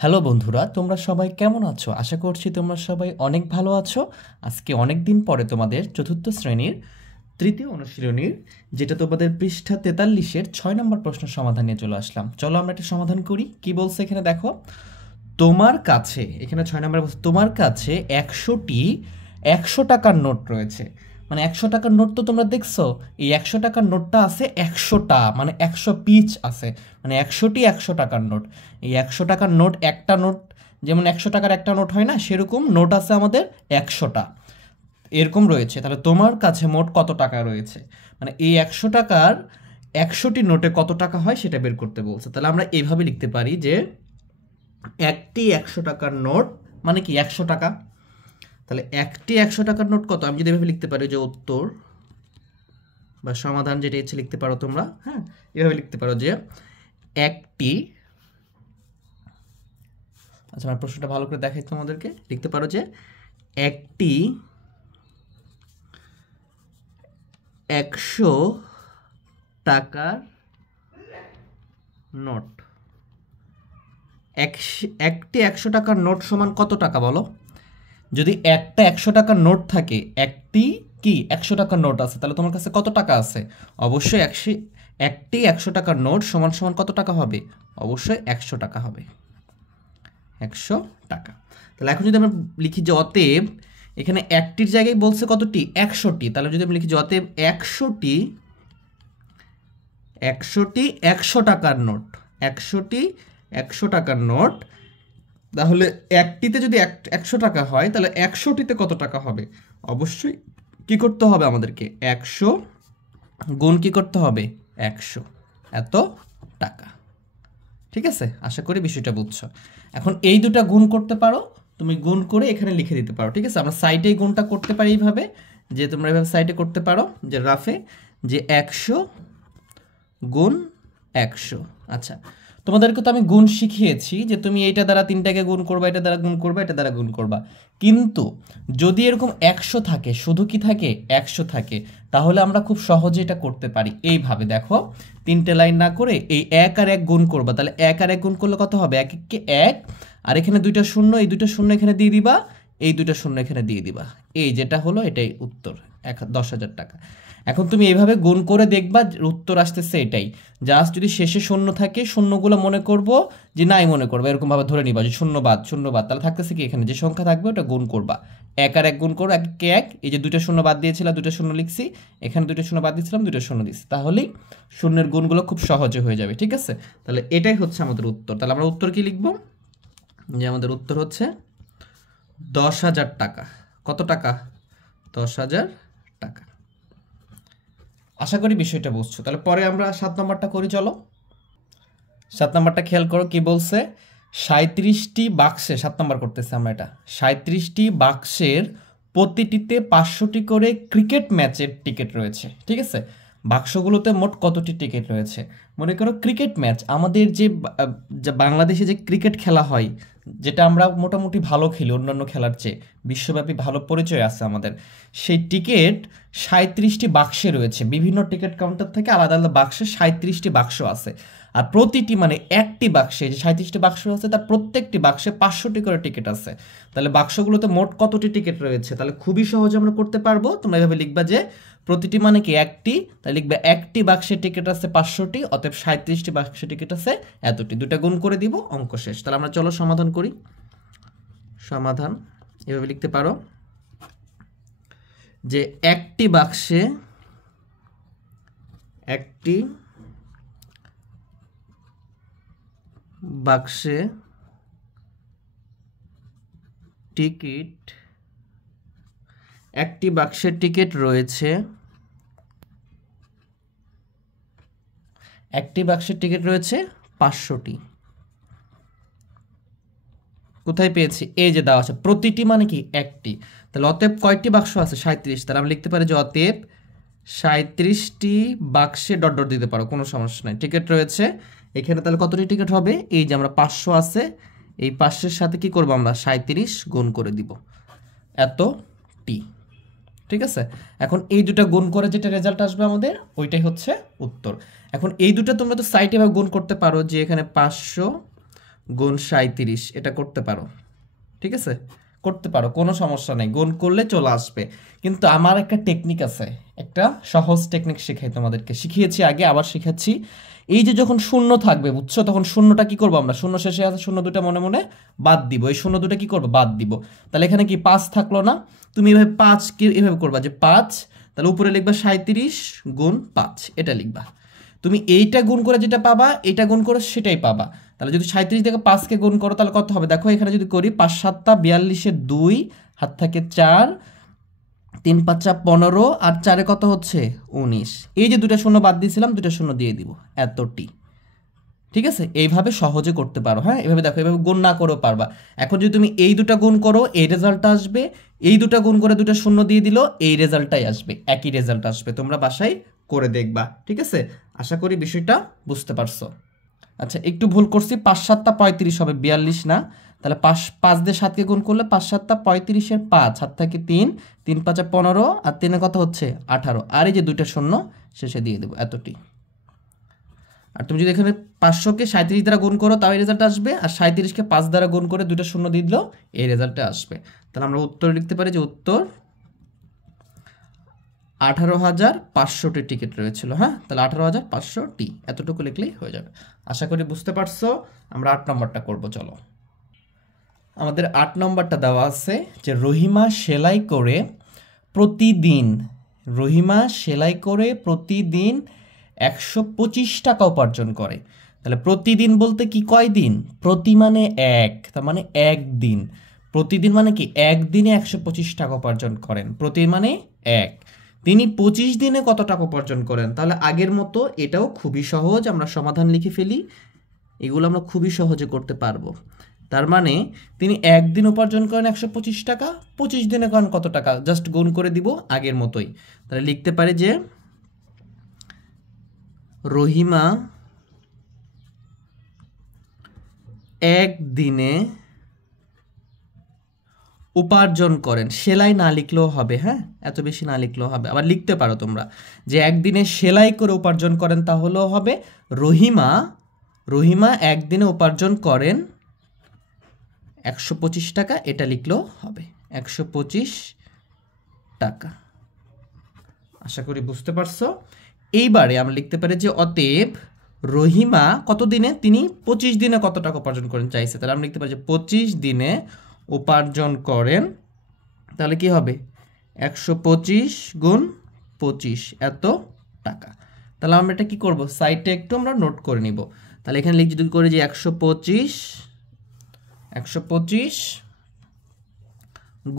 Hello বন্ধুরা, তোমরা সবাই কেমন আছো? আশা করছি তোমরা সবাই অনেক ভালো আছো। আজকে অনেক দিন পরে তোমাদের চতুর্থ শ্রেণীর তৃতীয় অনুশীলনীর যেটা তোমাদের পৃষ্ঠা 43-এর 6 নম্বর প্রশ্ন সমাধান নিয়ে চলে আসলাম। চলো আমরা এটা সমাধান করি। কি বলছে এখানে দেখো, তোমার কাছে, এখানে 6 নম্বর বলছে তোমার কাছে 100টি 100 টাকার নোট রয়েছে। মানে 100 টাকার নোট তো তোমরা দেখছো, এই 100 টাকার নোটটা আছে 100টা, মানে 100 পিচ আছে, মানে 100টি 100 টাকার নোট। এই 100 টাকার নোট, একটা নোট যেমন 100 টাকার একটা নোট হয় না, সেরকম নোট আছে আমাদের 100টা, এরকম রয়েছে। তাহলে তোমার কাছে মোট কত টাকা রয়েছে, মানে এই 100 টাকার 100টি নোটে কত টাকা হয় সেটা বের করতে বলছে। তাহলে আমরা এইভাবে লিখতে পারি যে একটি 100 টাকার নোট মানে কি 100 টাকা। তাহলে একটি 100 টাকার নোট কত, আমি যদি এভাবে লিখতে পারি যে উত্তর বা সমাধান যেটা ইচ্ছে লিখতে পারো তোমরা, হ্যাঁ, এভাবে লিখতে পারো যে একটি, আচ্ছা আমার প্রশ্নটা ভালো করে দেখাই তোমাদেরকে, লিখতে পারো যে একটি 100 টাকার নোট, একটি 100 টাকার নোট সমান কত টাকা বলো? যদি একটা 100 টাকার নোট থাকে, একটি কি 100 টাকার নোট আছে, তাহলে তোমার কাছে কত টাকা আছে? অবশ্যই একটি 100 টাকার নোট সমান সমান কত টাকা হবে? অবশ্যই 100 টাকা হবে, 100 টাকা। তাহলে এখন যদি আমরা লিখি যে অতএব, এখানে একটির জায়গায় বলছে কতটি? 100টি। তাহলে যদি আমি লিখি যে অতএব 100টি 100 টাকার নোট, 100টি 100 টাকার নোট, তাহলে একটিতে যদি 100 টাকা হয় তাহলে 100টিতে কত টাকা হবে? অবশ্যই কি করতে হবে আমাদেরকে? 100 গুণ কি করতে হবে? 100, এত টাকা। ঠিক আছে, আশা করি বিষয়টা বুঝছো। এখন এই দুটা গুণ করতে পারো, তুমি গুণ করে এখানে লিখে দিতে পারো। ঠিক আছে, আমরা সাইডেই গুণটা করতে পারি এইভাবে, যে তোমরা এইভাবে সাইডে করতে পারো যে রাফে, যে 100 গুণ 100। আচ্ছা, তোমাদেরকে তো আমি গুণ শিখিয়েছি যে তুমি এইটা দ্বারা তিনটাকে গুণ করবা, এটা দ্বারা গুণ করবা, এটা দ্বারা গুণ করবা। কিন্তু যদি এরকম 100 থাকে, শুধু কি থাকে? 100 থাকে, তাহলে আমরা খুব সহজে এটা করতে পারি এইভাবে। দেখো, তিনটে লাইন না করে এই 1 আর 1 গুণ করবা, তাহলে 1 আর 1 গুণ করলে কত হবে? 1 1 1, আর এখানে দুইটা শূন্য, এই দুইটা শূন্য এখানে দিয়ে দিবা, এই দুইটা শূন্য এখানে দিয়ে দিবা, এই যেটা হলো এটাই উত্তর, 10,000 টাকা। এখন তুমি এইভাবে গুণ করে দেখবা উত্তর আসতেছে এটাই। জাস্ট যদি শেষে শূন্য থাকে, শূন্যগুলো মনে করব যে নাই মনে করবো, এরকম ভাবে ধরে নিবা যে শূন্য বাদ শূন্য বাদ, তাহলে থাকতেছে কি এখানে যে সংখ্যা থাকবে ওটা গুণ করবা। 1 আর 1 গুণ করো, 1 কে 1, এই যে দুইটা শূন্য বাদ দিয়েছিলাম, দুইটা শূন্য লিখছি, এখানে দুইটা শূন্য বাদ দিয়েছিলাম, দুইটা শূন্য দিচ্ছি, তাহলেই শূন্যের গুণগুলো খুব সহজে হয়ে যাবে। ঠিক আছে, তাহলে এটাই হচ্ছে আমাদের উত্তর। তাহলে আমরা উত্তর কি লিখবো? যে আমাদের উত্তর হচ্ছে 10,000 টাকা। কত টাকা? 10,000 টাকা। আশা করি বিষয়টা বুঝছো। তাহলে পরে আমরা 7 নম্বরটা করি, চলো। 7 নম্বরটা খেয়াল করো কি বলছে। 37টি বাক্সে, 7 নম্বর করতেছে আমরা এটা, 37টি বাক্সের প্রতিটিতে 500টি করে ক্রিকেট ম্যাচের টিকিট রয়েছে। ঠিক আছে, বাক্সগুলোতে মোট কতটি টিকিট রয়েছে? মনে করো ক্রিকেট ম্যাচ, আমাদের যে বাংলাদেশে যে ক্রিকেট খেলা হয়, যেটা আমরা মোটামুটি ভালো খেলি অন্যান্য খেলার চেয়ে, বিশ্বব্যাপী ভালো পরিচয় আছে আমাদের, সেই টিকিট 37টি বাক্সে রয়েছে। বিভিন্ন টিকিট কাউন্টার থেকে আলাদা আলাদা বাক্সে 37টি বাক্স আছে। আর প্রতিটি মানে একটি বাক্সে যে 37টি বাক্স আছে, তার প্রত্যেকটি বাক্সে 500টি করে টিকিট আছে। তাহলে বাক্সগুলোতে মোট কতটি টিকিট রয়েছে? তাহলে খুবই সহজে আমরা করতে পারবো। তোমরা এভাবে লিখবা যে প্রতিটি মানে কি একটি, তাহলে লিখবে একটি বাক্সে টিকিট আছে 500টি, অতএব 37টি বাক্সে টিকিট আছে এতটি। দুটা গুণ করে দিব, অঙ্ক শেষ। তাহলে আমরা চলো সমাধান করি। সমাধান এভাবে লিখতে পারো যে একটি বাক্সে টিকিট, একটি বাক্সে টিকিট রয়েছে, একটি বাক্সের টিকিট রয়েছে 500টি। কোথায় পেয়েছি? এই যে দেওয়া আছে, প্রতিটি মানে কি একটি। তাহলে অতএব কয়টি বাক্স আছে? 37। তাহলে আমি লিখতে পারি যে অতএব 37টি বাক্সে ডট ডট দিতে পারো, কোনো সমস্যা নাই, টিকিট রয়েছে এখানে। তাহলে কতটি টিকিট হবে? এই যে আমরা 500 আছে, এই 500-এর সাথে কি করবো আমরা? 37 গুণ করে দিব, এত টি। ঠিক আছে, এখন এই দুটা গুণ করে যেটা রেজাল্ট আসবে আমাদের, ওইটাই হচ্ছে উত্তর। এখন এই দুটো তোমরা তো সাইডে গুণ করতে পারো, যে এখানে 500 গুণ 37, এটা করতে পারো, ঠিক আছে, করতে পারো, কোনো সমস্যা নেই, গুণ করলে চলে আসবে। কিন্তু আমার একটা টেকনিক আছে, একটা সহজ টেকনিক শেখাই তোমাদেরকে, শিখিয়েছি আগে, আবার শেখাচ্ছি। এই যে যখন শূন্য থাকবে, বুঝছো, তখন শূন্যটা কি করবো আমরা, শূন্য শেষে আছে শূন্য দুটা মনে মনে বাদ দিব, এই শূন্য দুটা কি করবো, বাদ দিব। তাহলে এখানে কি 5 থাকলো না, তুমি এভাবে 5 কে এভাবে করবা যে 5, তাহলে উপরে লিখবা 37 গুণ 5, এটা লিখবা। তুমি এইটা গুণ করে যেটা পাবা, এটা গুণ করে সেটাই পাবা। তাহলে যদি 37 থেকে 5কে গুণ করো তাহলে কত হবে, দেখো এখানে যদি করি 5 7 42, 2 হাত থাকে 4, 3 5 15, আর 4 কত হচ্ছে 19। এই যে দুটা শূন্য বাদ দিয়েছিলাম, দুটা শূন্য দিয়ে দিব, এতটি। ঠিক আছে, এইভাবে সহজে করতে পারো। হ্যাঁ, এভাবে দেখো, এভাবে গুণ না করেও পারবা। এখন যদি তুমি এই দুটা গুণ করো, এই রেজাল্টটা আসবে, এই দুটা গুণ করে দুটা শূন্য দিয়ে দিল, এই রেজাল্টটাই আসবে, একই রেজাল্ট আসবে। তোমরা বাসায় করে দেখবা, ঠিক আছে? আশা করি বিষয়টা বুঝতে পারছো। আচ্ছা, একটু ভুল করছি, 5 7 35 হবে, 42 না। তাহলে 5 দিয়ে 7কে গুণ করলে 5 7 35 5, হাত থাকে 3, 3 5 15, আর 3 কত হচ্ছে 18, আর এই যে দুইটা শূন্য শেষে দিয়ে দেবো, এতটি। আর তুমি যদি এখানে 500কে 37 দ্বারা গুণ করো তাও এই রেজাল্ট আসবে, আর 37কে 5 দ্বারা গুণ করে দুইটা শূন্য দিয়ে দিলেও এই রেজাল্টটা আসবে। তাহলে আমরা উত্তর লিখতে পারি যে উত্তর 18,500টি টিকিট রয়েছিল। হ্যাঁ, তাহলে 18,500টি, এতটুকু লিখলেই হয়ে যাবে। আশা করি বুঝতে পারছো। আমরা 8 নম্বরটা করবো, চলো। আমাদের 8 নম্বরটা দেওয়া আছে যে রহিমা সেলাই করে প্রতিদিন 125 টাকা উপার্জন করে। তাহলে প্রতিদিন বলতে কি, কয় দিন, প্রতি মানে এক, তার মানে একদিন, প্রতিদিন মানে কি একদিনে 125 টাকা উপার্জন করেন, প্রতি মানে এক। তিনি 25 দিনে কত টাকা উপার্জন করেন? তাহলে আগের মতো এটাও খুবই সহজ, আমরা সমাধান লিখে ফেলি, এগুলো আমরা খুবই সহজে করতে পারবো। তার মানে তিনি একদিন উপার্জন করেন 125 টাকা, 25 দিনে করেন কত টাকা, জাস্ট গুণ করে দিব আগের মতোই। তাহলে লিখতে পারি যে রহিমা একদিনে উপার্জন করেন, সেলাই না লিখলেও হবে, হ্যাঁ, এত বেশি না লিখলেও হবে। আবার লিখতে পারো তোমরা যে একদিনে সেলাই করে উপার্জন করেন, তাহলেও হবে রহিমা একদিনে উপার্জন করেন 125 টাকা, এটা লিখলেও হবে, 125 টাকা। আশা করি বুঝতে পারছো। এইবারে আমরা লিখতে পারি যে অতএব রহিমা কত দিনে, তিনি 25 দিনে কত টাকা উপার্জন করেন চাইছে। তাহলে আমরা লিখতে পারি যে 25 দিনে উপার্জন করেন, তাহলে কি হবে 125 গুণ 25, এত টাকা। তাহলে আমরা এটা কি করব, সাইডে একটু আমরা নোট করে নিব। তাহলে এখানে লিখে যদি করি যে 125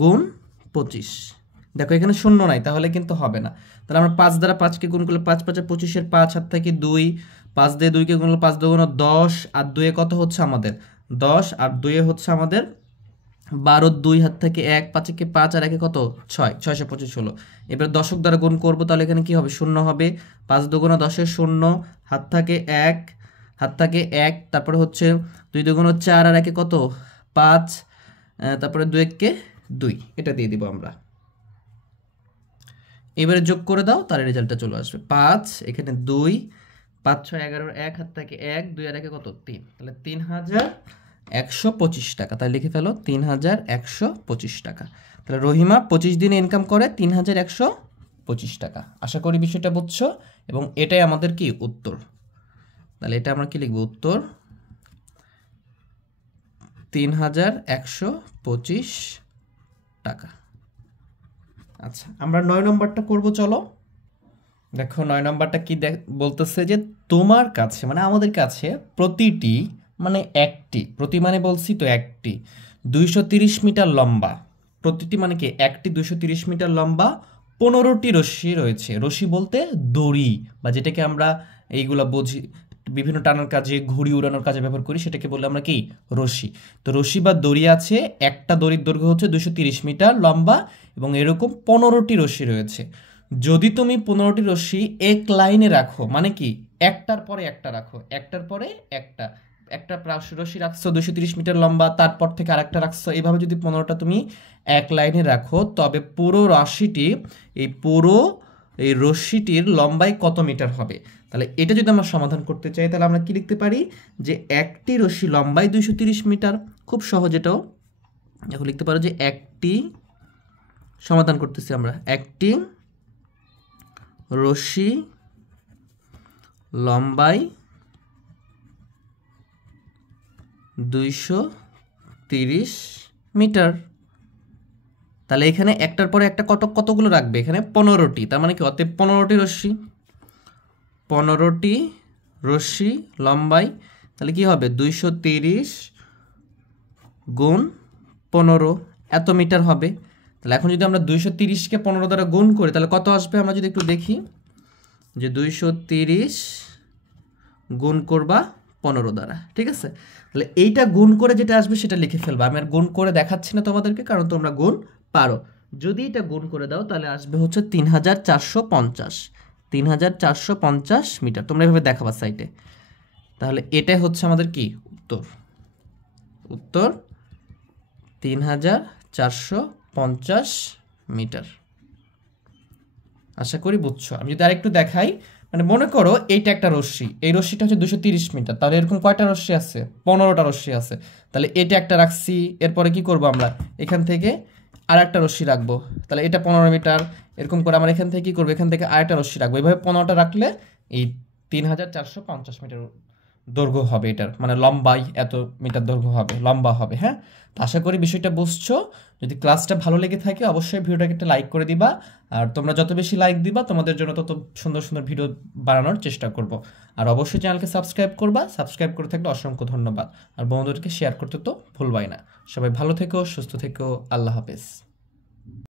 গুণ 25, দেখো এখানে শূন্য নাই, তাহলে কিন্তু হবে না। তাহলে আমরা 5 দ্বারা 5কে গুণ করলে 5 5 25, 5 হাত থেকে 2, 5 দিয়ে 2কে গুণ করলে 5 2 10, আর 2 কত হচ্ছে আমাদের 10, আর 2 হচ্ছে আমাদের 12, 2 হাত থেকে 1, 5 কে 5, আর 1 কত 6, 625 হলো। এবার দশক দ্বারা গুণ করবো, তাহলে এখানে কি হবে, শূন্য হবে, 5 2 10 শূন্য, হাত থাকে 1, তারপরে হচ্ছে 2 2 4, আর 1 কত 5, তারপরে 2 1 2, এটা দিয়ে দিব আমরা। এবারে যোগ করে দাও, তার রেজাল্টটা চলে আসবে 5, এখানে 2, 5 6 11, 1 হাত থাকে 1, 2 আর 1 কত 3, তাহলে 3,125 টাকা। তাই লিখে ফেলো 3,125 টাকা। তাহলে রহিমা 25 দিনে ইনকাম করে 3,125 টাকা। আশা করি বিষয়টা বুঝছো, এবং এটাই আমাদের কি উত্তর। তাহলে এটা আমরা কি লিখবো, উত্তর 3,125 টাকা। আচ্ছা, আমরা 9 নম্বরটা করব, চলো। দেখো 9 নম্বরটা কি বলতেছে যে তোমার কাছে মানে আমাদের কাছে প্রতিটি মানে একটি, প্রতি মানে বলছি তো একটি, 230 মিটার লম্বা, প্রতিটি মানে কি একটি 230 মিটার লম্বা 15টি রশ্মি রয়েছে। রশ্মি বলতে দড়ি, বা যেটাকে আমরা এইগুলা বুঝি বিভিন্ন টানার কাজে, ঘুড়ি উড়ানোর কাজে ব্যবহার করি, সেটাকে বললে আমরা কি রশ্মি। তো রশ্মি বা দড়ি আছে, একটা দড়ির দৈর্ঘ্য হচ্ছে 230 মিটার লম্বা, এবং এরকম 15টি রশ্মি রয়েছে। যদি তুমি 15টি রশ্মি এক লাইনে রাখো, মানে কি একটার পরে একটা রাখো, একটার পরে একটা রশ্মি রাখছো 230 মিটার লম্বা, তারপর থেকে আরেকটা রাখছো, এইভাবে যদি 15টা তুমি এক লাইনে রাখো, তবে পুরো রাশিটি, এই পুরো এই রশ্মিটির লম্বায় কত মিটার হবে। তাহলে এটা যদি আমরা সমাধান করতে চাই তাহলে আমরা কি লিখতে পারি যে একটি রশ্মি লম্বায় 230 মিটার। খুব সহজ এটাও। এখন লিখতে পারো যে একটি, সমাধান করতেছি আমরা, একটি রশ্মি লম্বায় 230 মিটার। তাহলে এখানে একটার পরে একটা কতগুলো রাখবে, এখানে 15টি, তার মানে কি অতএব 15টি রশ্মি, 15টি রশ্মি লম্বায়, তাহলে কি হবে 230 গুণ 15 এত মিটার হবে। তাহলে এখন যদি আমরা 230কে 15 দ্বারা গুণ করি তাহলে কত আসবে আমরা যদি একটু দেখি, যে 230 গুণ করবা 15 দ্বারা, ঠিক আছে। তাহলে এইটা গুণ করে যেটা আসবে সেটা লিখে ফেলবা, আমি আর গুণ করে দেখাচ্ছি না তোমাদেরকে, কারণ তোমরা গুণ পারো। যদি এটা গুণ করে দাও তাহলে আসবে হচ্ছে 3450 মিটার। তোমরা এভাবে দেখাবা সাইটে। তাহলে এটাই হচ্ছে আমাদের কি উত্তর, উত্তর 3450 মিটার। আশা করি বুঝছো। আমি যদি আরেকটু দেখাই, মানে মনে করো এইটা একটা রশ্মি, এই রশ্মিটা হচ্ছে 230 মিটার, তাহলে এরকম কয়টা রশ্মি আছে, 15টা রশ্মি আছে। তাহলে এটা একটা রাখছি, এরপরে কি করব আমরা এখান থেকে আর একটা রশ্মি রাখবো, তাহলে এটা 15 মিটার। এরকম করে আমরা এখান থেকে কি করবো, এখান থেকে আরেকটা রশ্মি রাখবো, এইভাবে 15টা রাখলে এই 3450 মিটার দৈর্ঘ্য হবে এটার, মানে লম্বাই এত মিটার দৈর্ঘ্য হবে, লম্বা হবে। হ্যাঁ, তো আশা করি বিষয়টা বুঝছো। যদি ক্লাসটা ভালো লেগে থাকে অবশ্যই ভিডিওটাকে একটা লাইক করে দিবা, আর তোমরা যত বেশি লাইক দিবা তোমাদের জন্য তত সুন্দর সুন্দর ভিডিও বানানোর চেষ্টা করব। আর অবশ্যই চ্যানেলকে সাবস্ক্রাইব করবা, সাবস্ক্রাইব করে থাকলে অসংখ্য ধন্যবাদ। আর বন্ধুদেরকে শেয়ার করতে তো ভুলবাই না। সবাই ভালো থেকো, সুস্থ থেকো, আল্লাহ হাফেজ।